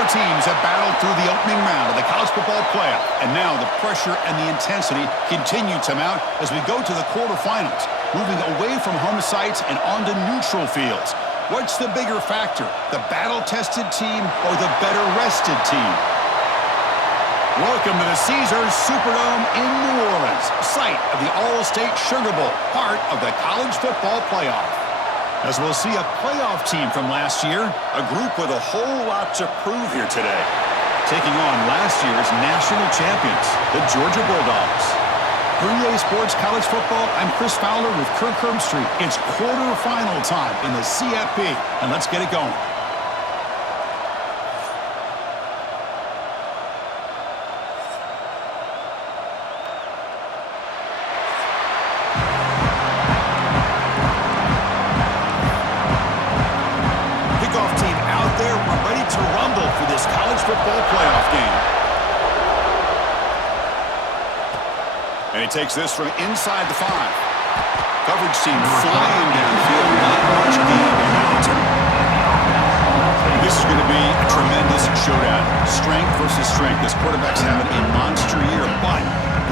Four teams have battled through the opening round of the college football playoff, and now the pressure and the intensity continue to mount as we go to the quarterfinals, moving away from home sites and onto neutral fields. What's the bigger factor, the battle-tested team or the better-rested team? Welcome to the Caesars Superdome in New Orleans, site of the All-State Sugar Bowl, part of the college football playoff. As we'll see a playoff team from last year, a group with a whole lot to prove here today. Taking on last year's national champions, the Georgia Bulldogs. For EA Sports College Football, I'm Chris Fowler with Kirk Herbstreit. It's quarterfinal time in the CFP, and let's get it going. Football playoff game. And he takes this from inside the 5. Coverage team flying downfield, not much gain in mountain. This is going to be a tremendous showdown. Strength versus strength. This quarterback's having a monster year, but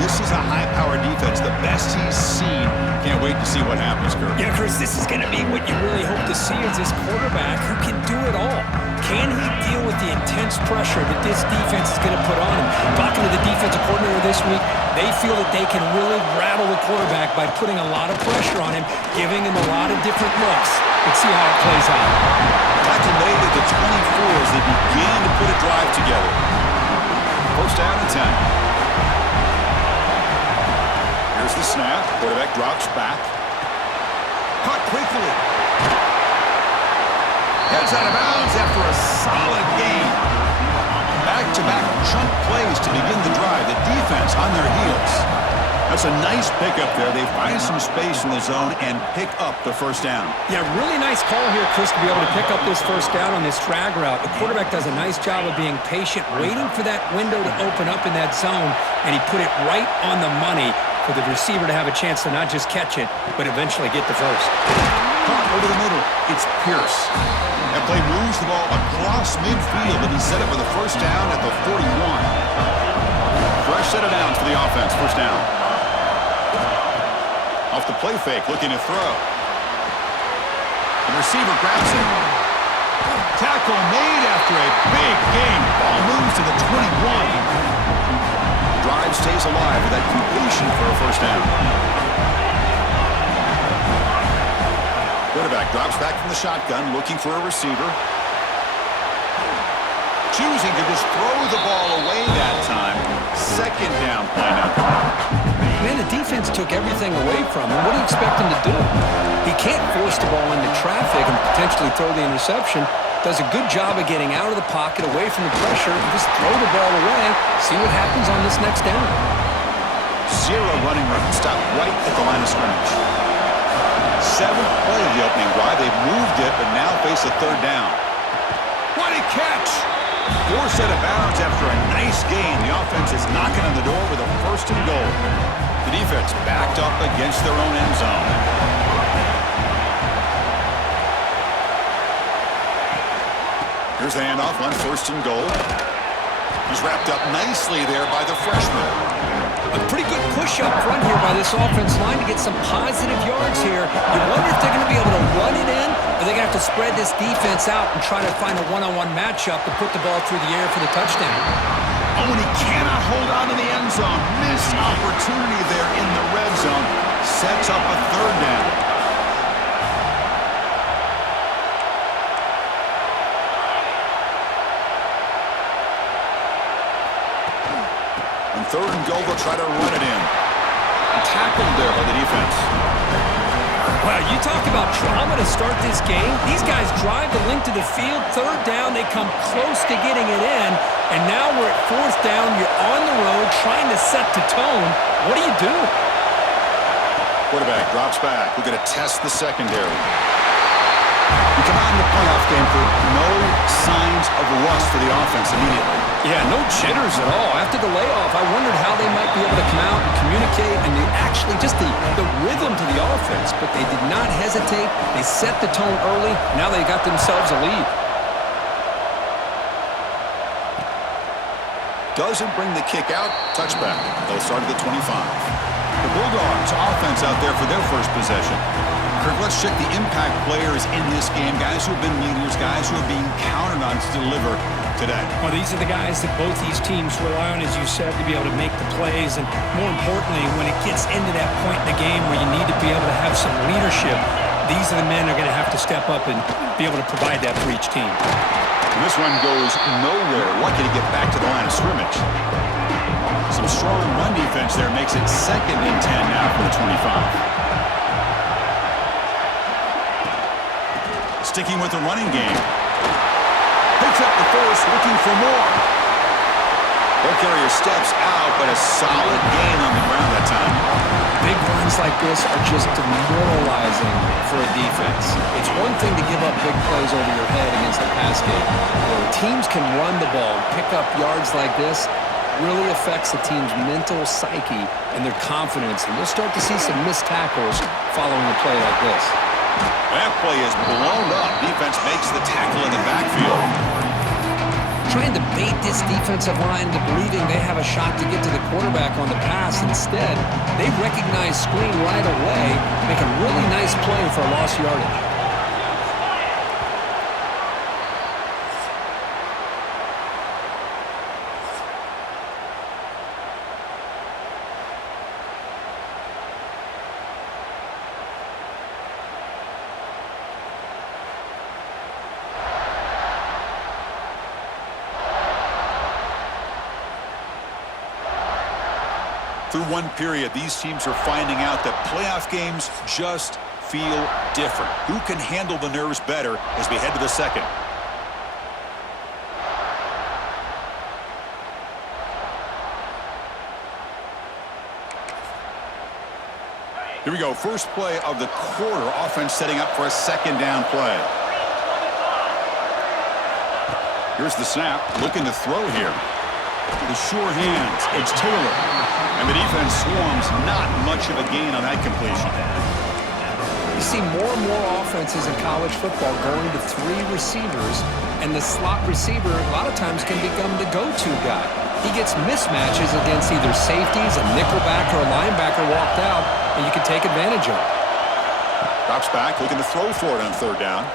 this is a high-powered defense, the best he's seen. Can't wait to see what happens, Kirk. Yeah, Chris, this is going to be what you really hope to see is this quarterback who can do it all. Can he deal with the intense pressure that this defense is going to put on him? Talking to the defensive coordinator this week, they feel that they can really rattle the quarterback by putting a lot of pressure on him, giving him a lot of different looks. Let's see how it plays out. Tackle made at the 24 as they began to put a drive together. First down and 10. Here's the snap. Quarterback drops back. Caught quickly. Heads out of bounds after a solid game. Back-to-back chunk plays to begin the drive. The defense on their heels. That's a nice pickup there. They find some space in the zone and pick up the first down. Yeah, really nice call here, Chris, to be able to pick up this first down on this drag route. The quarterback does a nice job of being patient, waiting for that window to open up in that zone, and he put it right on the money for the receiver to have a chance to not just catch it, but eventually get the first. Caught over the middle. It's Pierce. That play moves the ball across midfield, and he set up with a first down at the 41. Fresh set of downs for the offense. First down. Off the play fake, looking to throw. The receiver grabs it. Tackle made after a big gain. Ball moves to the 21. The drive stays alive with that completion for a first down. Quarterback drops back from the shotgun, looking for a receiver. Choosing to just throw the ball away that time. Second down play now. Man, the defense took everything away from him. What do you expect him to do? He can't force the ball into traffic and potentially throw the interception. Does a good job of getting out of the pocket, away from the pressure, and just throw the ball away. See what happens on this next down. Zero running room. Stop right at the line of scrimmage. 7th play of the opening drive. They've moved it, but now face a third down. What a catch! 4 set of bounds after a nice gain. The offense is knocking on the door with a first and goal. The defense backed up against their own end zone. Here's the handoff on first and goal. He's wrapped up nicely there by the freshman. A pretty good push up front here by this offense line to get some positive yards here. You wonder if they're going to be able to run it in, or they're going to have to spread this defense out and try to find a one-on-one matchup to put the ball through the air for the touchdown. Oh, and he cannot hold on to the end zone. Missed opportunity there in the red zone. Sets up a third down. On third and goal, they'll try to run it in. Tackled there by the defense. Wow, you talk about trauma to start this game. These guys drive the length of the field. Third down, they come close to getting it in. And now we're at fourth down. You're on the road trying to set the tone. What do you do? Quarterback drops back. We're going to test the secondary. We come out in the playoff game for no signs of rust for the offense immediately. Yeah, no jitters at all. After the layoff, I wondered how they might be able to come out and communicate and actually just the rhythm to the offense. But they did not hesitate. They set the tone early. Now they got themselves a lead. doesn't bring the kick out. Touchback. They'll start at the 25. The Bulldogs offense out there for their first possession. Kirk, let's check the impact players in this game. Guys who have been leaders, guys who are being counted on to deliver today. Well, these are the guys that both these teams rely on, as you said, to be able to make the plays. And more importantly, when it gets into that point in the game where you need to be able to have some leadership, these are the men that are going to have to step up and be able to provide that for each team. And this one goes nowhere. Lucky to get back to the line of scrimmage. Some strong run defense there makes it 2nd and 10 now for the 25. Sticking with the running game. Picks up the first, looking for more. Ball carrier steps out, but a solid gain on the ground that time. Big runs like this are just demoralizing for a defense. It's one thing to give up big plays over your head against the pass game. When teams can run the ball and pick up yards like this, really affects the team's mental psyche and their confidence. And you'll start to see some missed tackles following a play like this. That play is blown up. Defense makes the tackle in the backfield. Trying to bait this defensive line into believing they have a shot to get to the quarterback on the pass. Instead, they recognize screen right away, make a really nice play for lost yardage. Through one period, these teams are finding out that playoff games just feel different. Who can handle the nerves better as we head to the second? Here we go. First play of the quarter. Offense setting up for a 2nd down play. Here's the snap. Looking to throw here. The sure hands. It's Taylor. And the defense swarms. Not much of a gain on that completion. You see more and more offenses in college football going to 3 receivers, and the slot receiver a lot of times can become the go-to guy. He gets mismatches against either safeties, a nickelback, or a linebacker walked out, and you can take advantage of it. Drops back, looking to throw for it on 3rd down.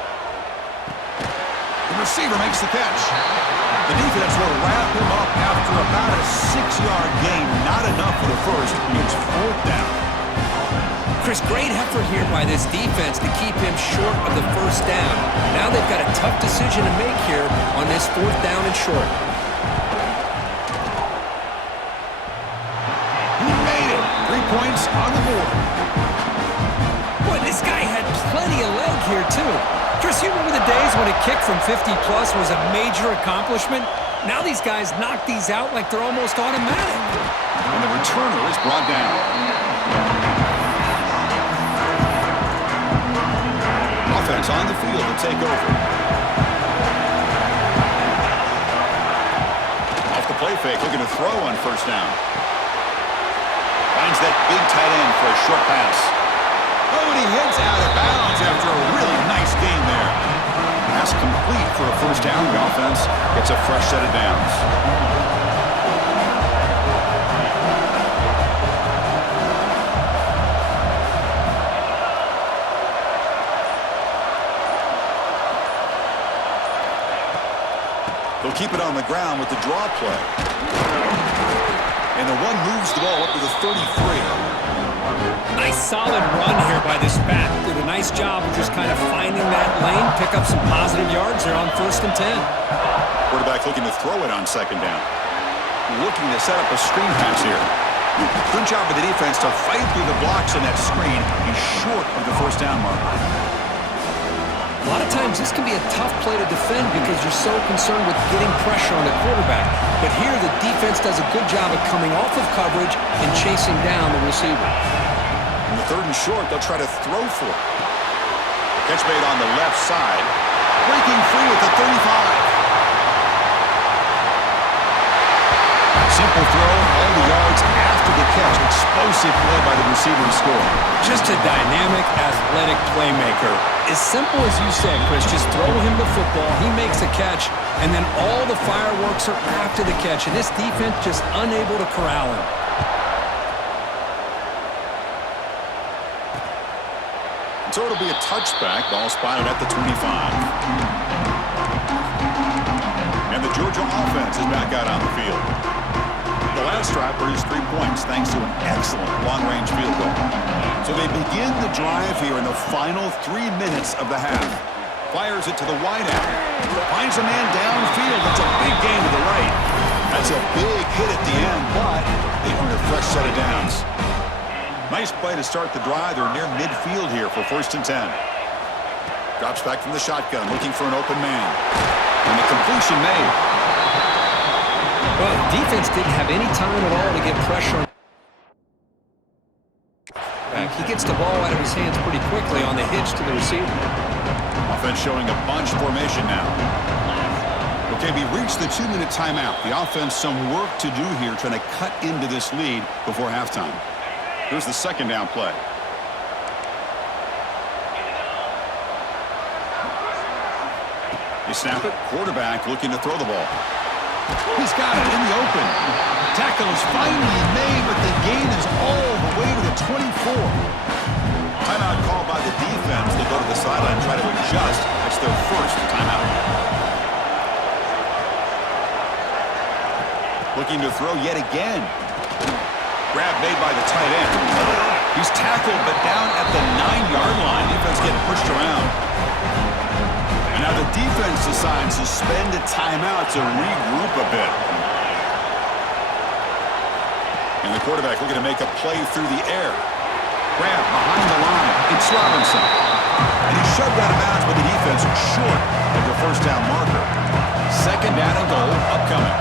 The receiver makes the catch. The defense will wrap him up after about a 6-yard gain. Not enough for the first. It's 4th down. Chris, great effort here by this defense to keep him short of the 1st down. Now they've got a tough decision to make here on this 4th down and short. He made it. 3 points on the board. Boy, this guy had plenty of leg here, too. Chris, you remember the days when a kick from 50-plus was a major accomplishment? Now these guys knock these out like they're almost automatic. And the returner is brought down. Offense on the field to take over. Off the play fake, looking to throw on 1st down. Finds that big tight end for a short pass. Oh, and he heads out of bounds after a really nice gain there. Pass complete for a 1st down. The offense gets a fresh set of downs. They'll keep it on the ground with the draw play. And the one moves the ball up to the 33. Nice solid run here by this back. Did a nice job of just kind of finding that lane, pick up some positive yards there on 1st and 10. Quarterback looking to throw it on 2nd down. Looking to set up a screen pass here. Good job of the defense to fight through the blocks in that screen. He's short of the 1st down mark. A lot of times this can be a tough play to defend because you're so concerned with getting pressure on the quarterback. But here the defense does a good job of coming off of coverage and chasing down the receiver. In the 3rd and short, they'll try to throw for it. Catch made on the left side. Breaking free at the 35. Simple throw, all the yards after the catch. Explosive play by the receiver to score. Just a dynamic, athletic playmaker. As simple as you said, Chris, just throw him the football, he makes a catch, and then all the fireworks are after the catch, and this defense just unable to corral him. So it'll be a touchback, ball spotted at the 25. And the Georgia offense is back out on the field. The last drive produced 3 points thanks to an excellent long-range field goal. So they begin the drive here in the final 3 minutes of the half. Fires it to the wide out. Finds a man downfield. That's a big gain to the right. That's a big hit at the end, but they earn a fresh set of downs. Nice play to start the drive. They're near midfield here for 1st and 10. Drops back from the shotgun, looking for an open man. And the completion made. Well, the defense didn't have any time at all to get pressure. He gets the ball out of his hands pretty quickly on the hitch to the receiver. Offense showing a bunch formation now. Okay, we reached the 2-minute timeout. The offense some work to do here, trying to cut into this lead before halftime. Here's the 2nd down play. They snap it. Quarterback looking to throw the ball. He's got it in the open. Tackle is finally made, but the gain is all the way to the 24. Timeout called by the defense. They go to the sideline and try to adjust. That's their 1st timeout. Looking to throw yet again. Grab made by the tight end. He's tackled, but down at the 9-yard line. Defense getting pushed around. And now the defense decides to spend a timeout to regroup a bit. And the quarterback looking to make a play through the air. Grab behind the line. It's Robinson. And he shoved out of bounds, but the defense short of the 1st down marker. 2nd down and goal upcoming.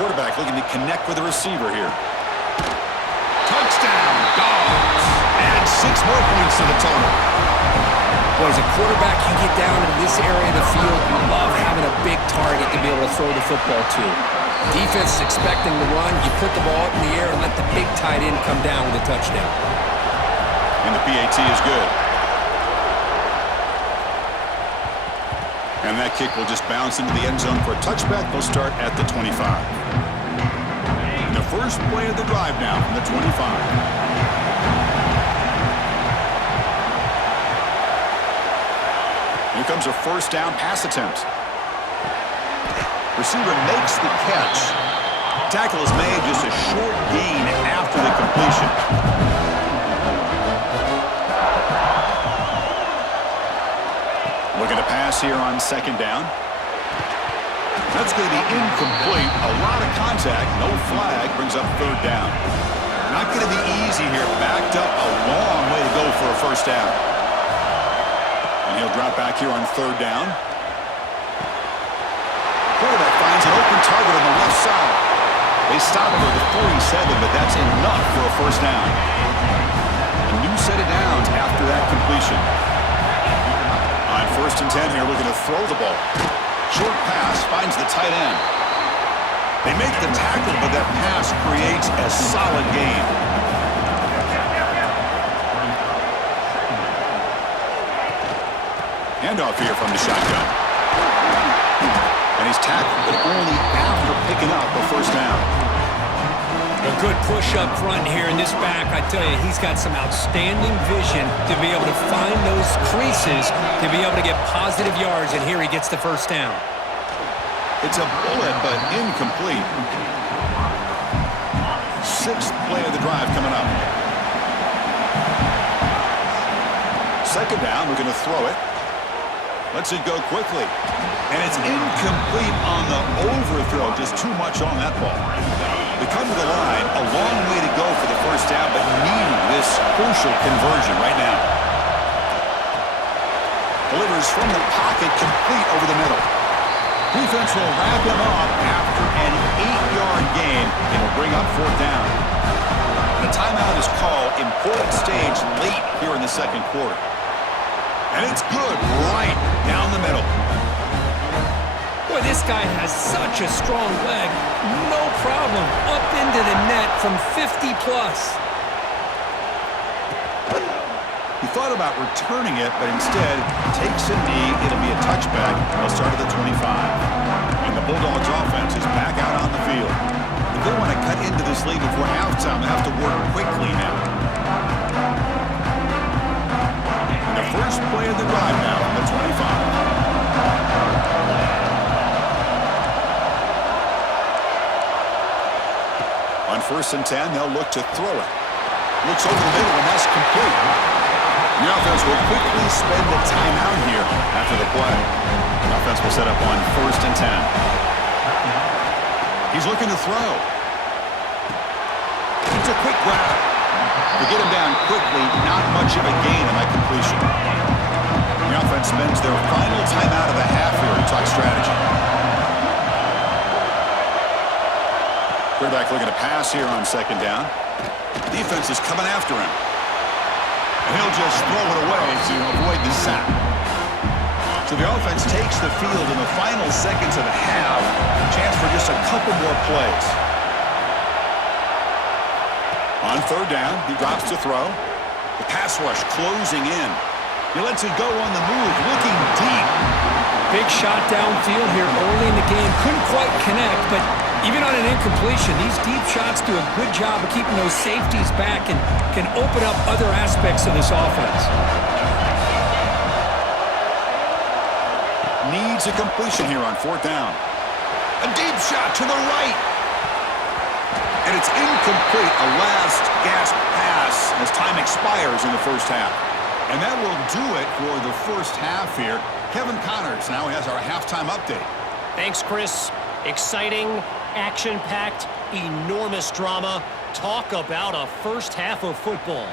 Quarterback looking to connect with the receiver here. Touchdown, Dogs. And 6 more points to the total. Boy, as a quarterback, you get down into this area of the field, you love having a big target to be able to throw the football to. Defense is expecting the run. You put the ball up in the air and let the big tight end come down with a touchdown. And the PAT is good. And that kick will just bounce into the end zone for a touchback. They'll start at the 25. And the first play of the drive now from the 25. Here comes a 1st down pass attempt. Receiver makes the catch. Tackle is made, just a short gain after the completion. Looking to pass here on 2nd down. That's going to be incomplete. A lot of contact, no flag, brings up 3rd down. Not going to be easy here. Backed up a long way to go for a 1st down. And he'll drop back here on 3rd down. Quarterback finds an open target on the left side. They stop him at the 47, but that's enough for a 1st down. A new set of downs after that completion. On 1st and 10 here, looking to throw the ball. Short pass finds the tight end. They make the tackle, but that pass creates a solid gain. Handoff here from the shotgun. And he's tackled, but only after picking up a 1st down. A good push up front here in this back. I tell you, he's got some outstanding vision to be able to find those creases, to be able to get positive yards, and here he gets the 1st down. It's a bullet, but incomplete. 6th play of the drive coming up. 2nd down, we're going to throw it. Lets it go quickly. And it's incomplete on the overthrow. Just too much on that ball. They come to the line. A long way to go for the 1st down, but needing this crucial conversion right now. Delivers from the pocket, complete over the middle. Defense will wrap him up after an 8-yard gain. It'll bring up 4th down. The timeout is called. Important stage late here in the 2nd quarter. And it's good right down the middle. Boy, this guy has such a strong leg. No problem. Up into the net from 50+. He thought about returning it, but instead takes a knee. It'll be a touchback. They'll start at the 25. And the Bulldogs offense is back out on the field. If they want to cut into this lead before halftime, they have to work quickly now. And the first play of the drive now on the 25. On 1st and 10, they'll look to throw it. Looks over the middle, and that's complete. The offense will quickly spend the timeout here after the play. The offense will set up on 1st and 10. He's looking to throw. It's a quick grab. To get him down quickly, not much of a gain on that completion. The offense spends their final timeout of the half here to talk strategy. Quarterback looking to pass here on 2nd down. Defense is coming after him. And he'll just throw it away to avoid the sack. So the offense takes the field in the final seconds of the half. Chance for just a couple more plays. On 3rd down, he drops to throw. The pass rush closing in. He lets it go on the move, looking deep. Big shot downfield here early in the game. Couldn't quite connect, but even on an incompletion, these deep shots do a good job of keeping those safeties back and can open up other aspects of this offense. Needs a completion here on 4th down. A deep shot to the right. And it's incomplete. A last gasp pass as time expires in the first half. And that will do it for the first half here. Kevin Connors now has our halftime update. Thanks, Chris. Exciting, action-packed, enormous drama. Talk about a first half of football.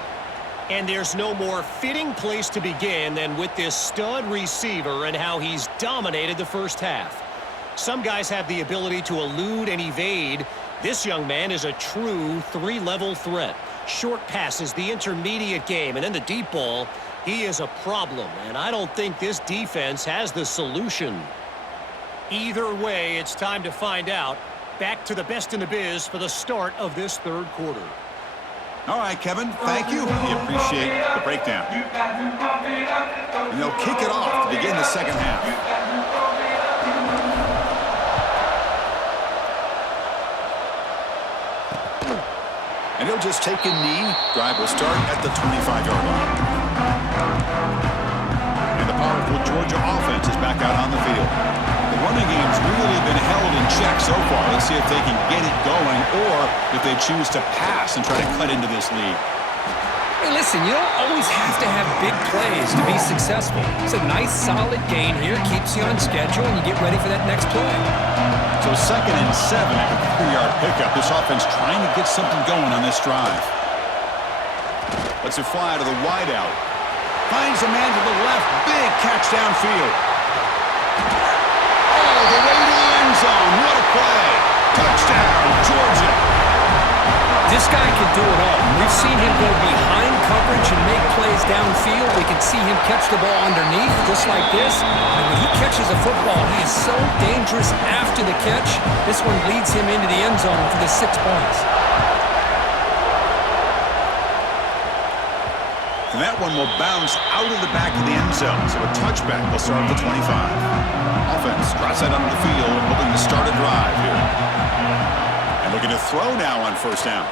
And there's no more fitting place to begin than with this stud receiver and how he's dominated the first half. Some guys have the ability to elude and evade. This young man is a true 3-level threat. Short passes, the intermediate game, and then the deep ball. He is a problem, and I don't think this defense has the solution. Either way, it's time to find out. Back to the best in the biz for the start of this 3rd quarter. All right, Kevin, thank you. We appreciate the breakdown. And they'll kick it off to begin the 2nd half. And he'll just take a knee. Drive will start at the 25-yard line. And the powerful Georgia offense is back out on the field. The running game's really been held in check so far. Let's see if they can get it going or if they choose to pass and try to cut into this lead. Hey, listen, you don't always have to have big plays to be successful. It's a nice, solid gain here. Keeps you on schedule, and you get ready for that next play. So 2nd and 7 after the 3-yard pickup. This offense trying to get something going on this drive. Lets it fly to the wideout. Finds a man to the left. Big catch downfield. Oh, the way to the end zone. What a play. Touchdown, Georgia. This guy can do it all. We've seen him go behind coverage and make plays downfield. We can see him catch the ball underneath, just like this. And when he catches a football, he is so dangerous after the catch. This one leads him into the end zone for the 6 points. And that one will bounce out of the back of the end zone. So a touchback will start at the 25. Offense drops that onto the field, hoping to start a drive here. And looking to throw now on 1st down.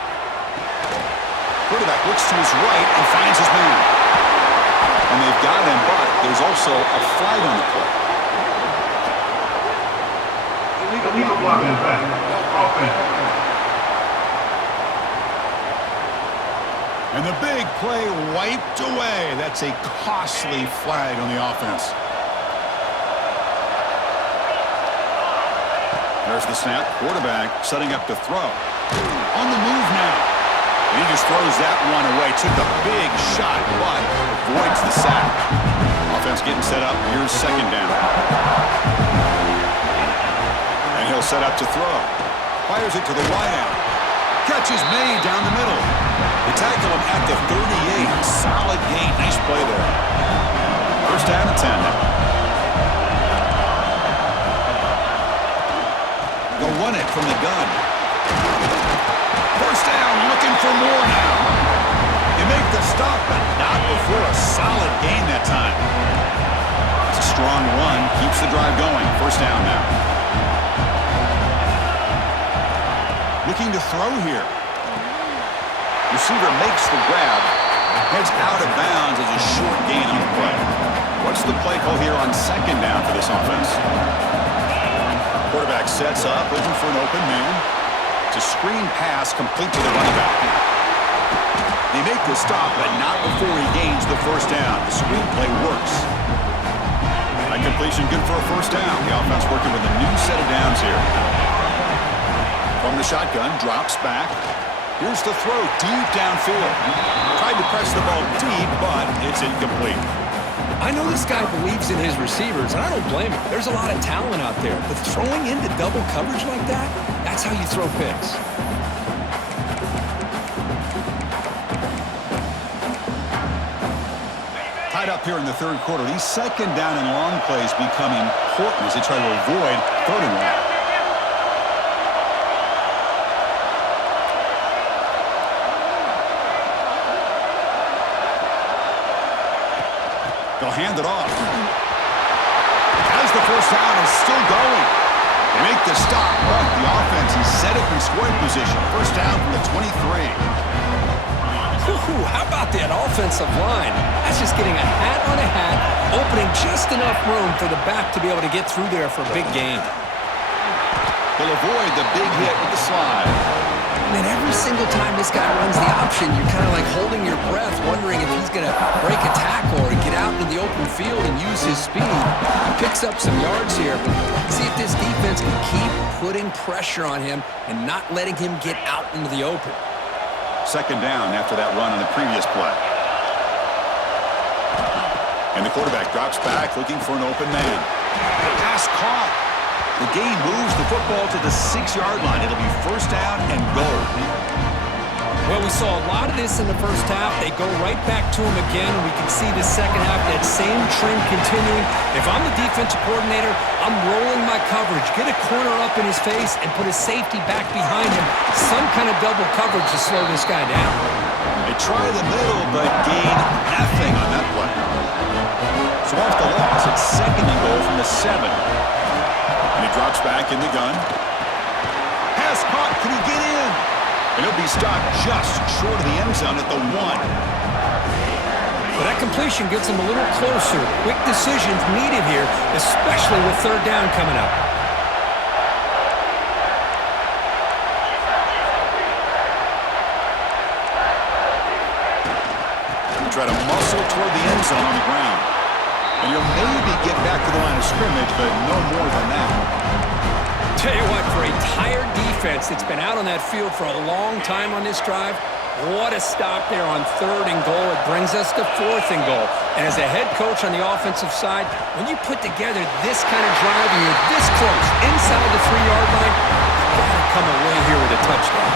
Quarterback looks to his right and finds his man. And they've got him, but there's also a flag on the play. Illegal blocking back. Offense. And the big play wiped away. That's a costly flag on the offense. There's the snap. Quarterback setting up to throw. On the move now. And he just throws that one away. Took a big shot, but avoids the sack. Offense getting set up. Here's 2nd down. And he'll set up to throw. Fires it to the wideout. Catch is made down the middle. They tackle him at the 38. Solid gain. Nice play there. 1st down and 10 now. They'll run it from the gun. 1st down, looking for more now. They make the stop, but not before a strong run keeps the drive going. First down now. Looking to throw here. Receiver makes the grab. Heads out of bounds as a short gain on the play. What's the play call here on second down for this offense? Quarterback sets up, looking for an open man. It's a screen pass complete to the running back. They make the stop, but not before he gains the first down. The screen play works. That completion good for a first down. The offense working with a new set of downs here. From the shotgun, drops back. Here's the throw deep downfield. Tried to press the ball deep, but it's incomplete. I know this guy believes in his receivers, and I don't blame him. There's a lot of talent out there, but throwing into double coverage like that, that's how you throw picks. Tied up here in the third quarter. These second down and long plays become important as they try to avoid third and long. They'll hand it off. Has the first down and still going. They make the stop, but the offense is set up in scoring position. First down from the 23. Ooh, how about that offensive line? That's just getting a hat on a hat, opening just enough room for the back to be able to get through there for a big gain. They'll avoid the big hit with the slide. And every single time this guy runs the option, you're kind of like holding your breath, wondering if he's going to break a tackle or get out into the open field and use his speed. He picks up some yards here, but see if this defense can keep putting pressure on him and not letting him get out into the open. Second down after that run on the previous play. And the quarterback drops back looking for an open man. The pass caught. The gain moves the football to the 6-yard line. It'll be first down and goal. Well, we saw a lot of this in the first half. They go right back to him again, and we can see the second half, that same trend continuing. If I'm the defensive coordinator, I'm rolling my coverage, get a corner up in his face, and put a safety back behind him. Some kind of double coverage to slow this guy down. They try the middle, but gain nothing on that play. So off the loss, it's second and goal from the 7. And he drops back in the gun. Pass caught. Can he get in? And he'll be stopped just short of the end zone at the 1. But that completion gets him a little closer. Quick decisions needed here, especially with third down coming up. Try to muscle toward the end zone on the ground. And you'll maybe get back to the line of scrimmage, but no more than that. Tell you what, for a tired defense that's been out on that field for a long time on this drive, what a stop there on third and goal. It brings us to fourth and goal. And as a head coach on the offensive side, when you put together this kind of drive and you're this close inside the 3-yard line, you've got to come away here with a touchdown.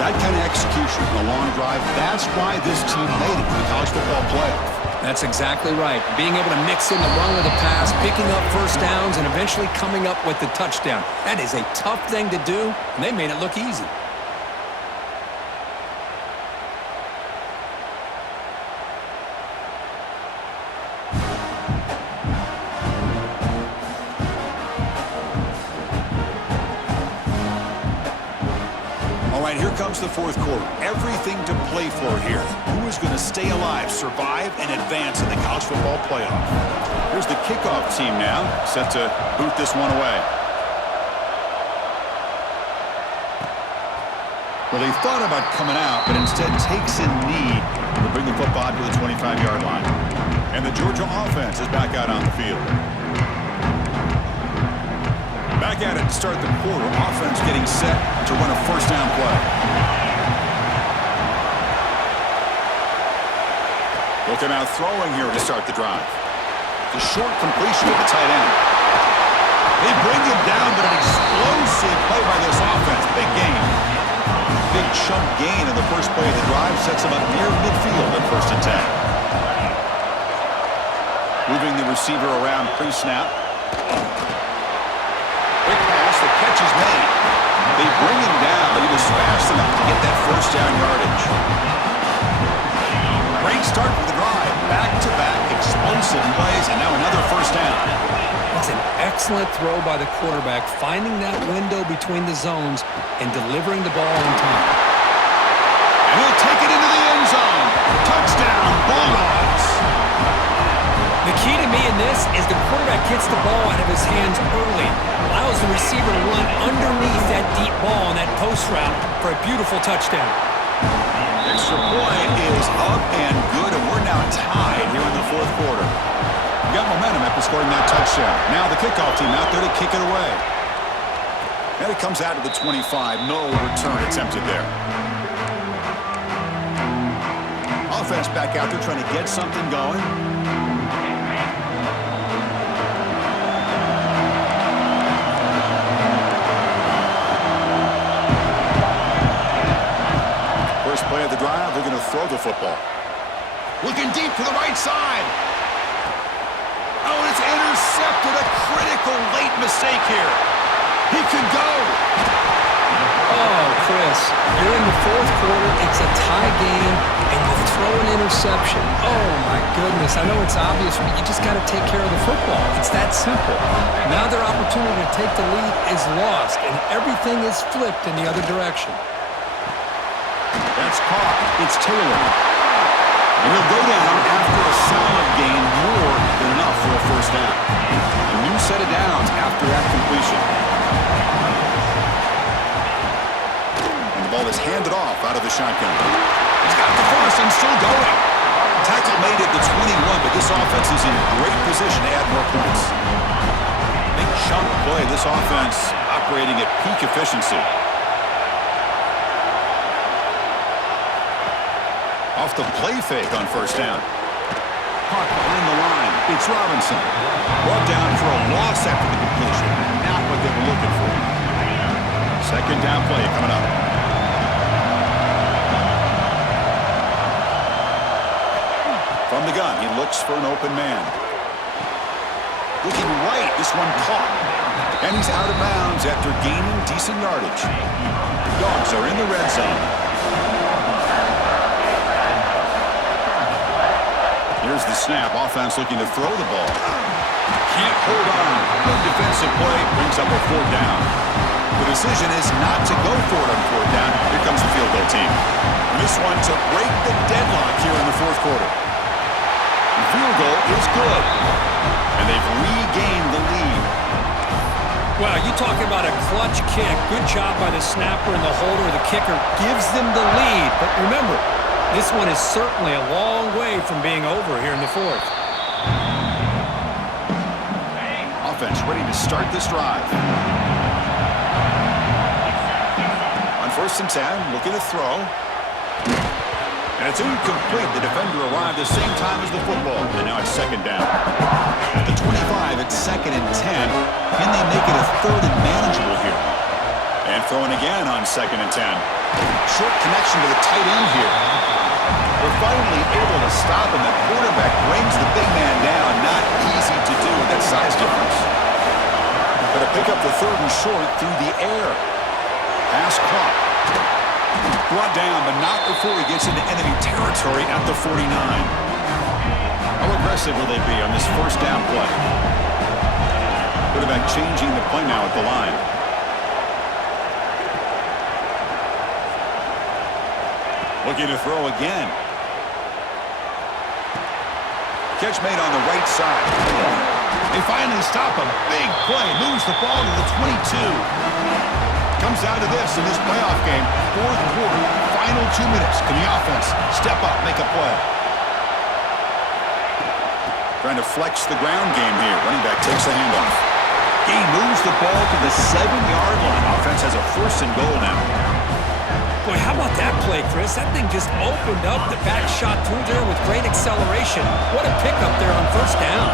That kind of execution on a long drive, that's why this team made it to the college football playoff. That's exactly right. Being able to mix in the run with the pass, picking up first downs, and eventually coming up with the touchdown. That is a tough thing to do, and they made it look easy. Here comes the fourth quarter. Everything to play for here. Who is going to stay alive, survive, and advance in the college football playoff? Here's the kickoff team now, set to boot this one away. Well, they thought about coming out, but instead takes a knee to bring the football to the 25-yard line. And the Georgia offense is back out on the field. Back at it to start the quarter. Offense getting set to run a first down play. Look at now throwing here to start the drive. The short completion of the tight end. They bring him down, but an explosive play by this offense. Big gain. Big chunk gain in the first play of the drive sets him up near midfield at first and 10. Moving the receiver around pre-snap. Quick pass, the catch is made. They bring him down, but he was fast enough to get that first first down yardage. Great start for the drive. Back-to-back explosive plays, and now another first down. It's an excellent throw by the quarterback, finding that window between the zones and delivering the ball on time. And he'll take it into the end zone. Touchdown, Bulldogs. The key to me in this is the quarterback gets the ball out of his hands early, allows the receiver to run underneath that deep ball on that post route for a beautiful touchdown. Extra point is up and good, and we're now tied here in the fourth quarter. We got momentum after scoring that touchdown. Now the kickoff team out there to kick it away. And it comes out to the 25. No return attempted there. Offense back out there trying to get something going. First play of the drive, they're going to throw the football. Looking deep to the right side. Oh, and it's intercepted. A critical late mistake here. He could go. Oh, Chris, you're in the fourth quarter. It's a tie game, and you throw an interception. Oh, my goodness. I know it's obvious, but you just got to take care of the football. It's that simple. Now their opportunity to take the lead is lost, and everything is flipped in the other direction. That's caught. It's Taylor. And he'll go down after a solid gain, more than enough for a first down. A new set of downs after that completion. And the ball is handed off out of the shotgun. He's got the first and still going. Tackle made at the 21, but this offense is in great position to add more points. Big chunk play. This offense operating at peak efficiency. Off the play fake on first down. Caught behind the line. It's Robinson. Brought down for a loss after the completion. Not what they were looking for. Second down play coming up. From the gun, he looks for an open man. Looking right, this one caught. And he's out of bounds after gaining decent yardage. Dogs are in the red zone. Here's the snap. Offense looking to throw the ball. Can't hold on. Good defensive play. Brings up a fourth down. The decision is not to go for it on fourth down. Here comes the field goal team. And this one to break the deadlock here in the fourth quarter. The field goal is good. And they've regained the lead. Wow, you talking about a clutch kick. Good job by the snapper and the holder. The kicker gives them the lead. But remember, this one is certainly a long way from being over here in the fourth. Offense ready to start this drive. On first and 10, looking to throw. And it's incomplete. The defender arrived the same time as the football. And now it's second down. At the 25, it's second and 10. Can they make it a third and manageable here? And throwing again on second and 10. Short connection to the tight end here. They're finally able to stop him. The quarterback brings the big man down. Not easy to do with that size difference. But to pick up the third and short through the air. Pass caught. Brought down, but not before he gets into enemy territory at the 49. How aggressive will they be on this first down play? Quarterback changing the play now at the line. Looking to throw again. Catch made on the right side. They finally stop him. Big play. Moves the ball to the 22. Comes down to this in this playoff game. Fourth quarter. Final 2 minutes. Can the offense step up, make a play? Trying to flex the ground game here. Running back takes the handoff. He moves the ball to the 7-yard line. Offense has a first and goal now. Boy, how about that play, Chris? That thing just opened up. The back shot through there with great acceleration. What a pickup there on first down.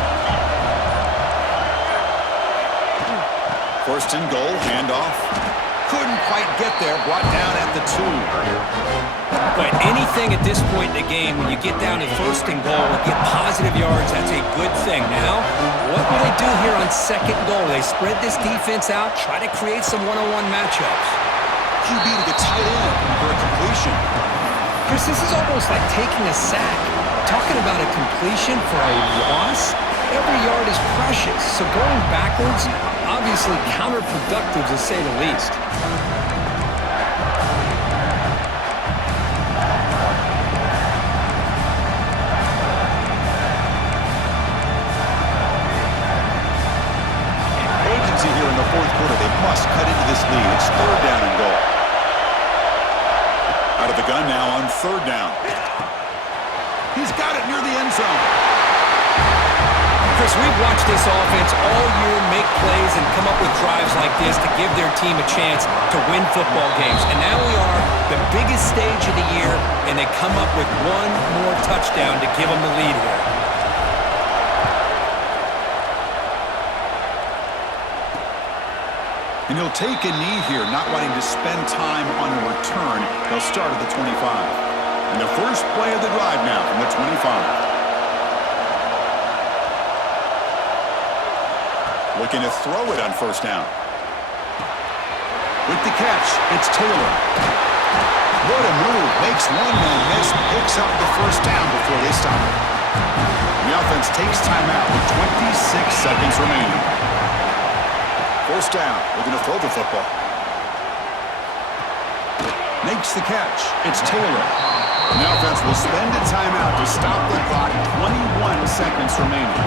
First and goal, handoff. Couldn't quite get there. Brought down at the 2. But anything at this point in the game, when you get down to first and goal and get positive yards, that's a good thing. Now, what will they do here on second goal? They spread this defense out, try to create some one-on-one matchups. QB to the tight end for a completion. Chris, this is almost like taking a sack. Talking about a completion for a loss, every yard is precious. So going backwards, obviously counterproductive to say the least. Urgency here in the fourth quarter. They must cut into this lead. It's third down and goal. Out of the gun now on third down. He's got it near the end zone. Chris, we've watched this offense all year make plays and come up with drives like this to give their team a chance to win football games. And now we are the biggest stage of the year, and they come up with one more touchdown to give them the lead here. And he'll take a knee here, not wanting to spend time on a return. They'll start at the 25. And the first play of the drive now from the 25. Looking to throw it on first down. With the catch, it's Taylor. What a move. Makes one man miss, picks up the first down before they stop it. The offense takes timeout with 26 seconds remaining. First down, looking to throw the football. Makes the catch. It's Taylor. And the offense will spend a timeout to stop the clock. 21 seconds remaining.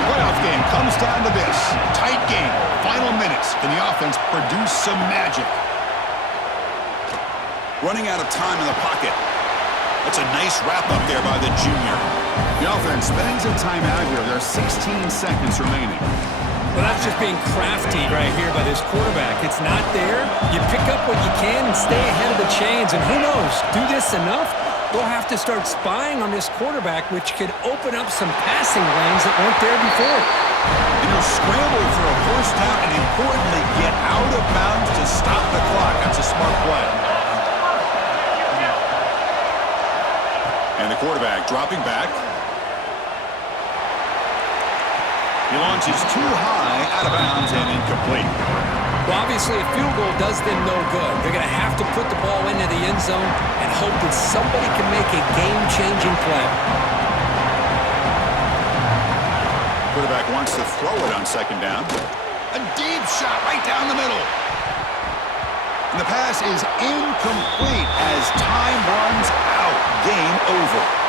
The playoff game comes down to this. Tight game. Final minutes. Can the offense produce some magic? Running out of time in the pocket. That's a nice wrap-up there by the junior. The offense spends a timeout here. There are 16 seconds remaining. Well, that's just being crafty right here by this quarterback. It's not there. You pick up what you can and stay ahead of the chains. And who knows, do this enough, we'll have to start spying on this quarterback, which could open up some passing lanes that weren't there before. And he'll scramble for a first down and, importantly, get out of bounds to stop the clock. That's a smart play. And the quarterback dropping back. He launches too high, out of bounds, and incomplete. Well, obviously, a field goal does them no good. They're going to have to put the ball into the end zone and hope that somebody can make a game-changing play. Quarterback wants to throw it on second down. A deep shot right down the middle. And the pass is incomplete as time runs out. Game over.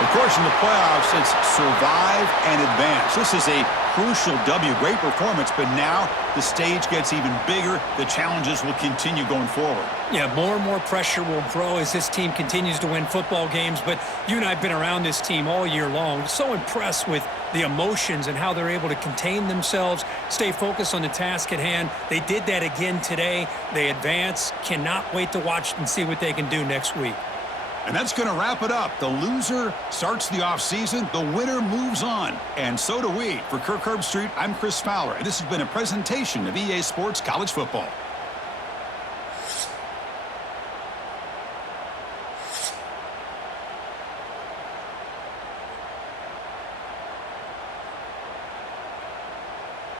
Of course, in the playoffs, it's survive and advance. This is a crucial W. Great performance, but now the stage gets even bigger. The challenges will continue going forward. Yeah, more and more pressure will grow as this team continues to win football games, but you and I have been around this team all year long. So impressed with the emotions and how they're able to contain themselves, stay focused on the task at hand. They did that again today. They advance. Cannot wait to watch and see what they can do next week. And that's going to wrap it up. The loser starts the offseason. The winner moves on. And so do we. For Kirk Herbstreit, I'm Chris Fowler. And this has been a presentation of EA Sports College Football.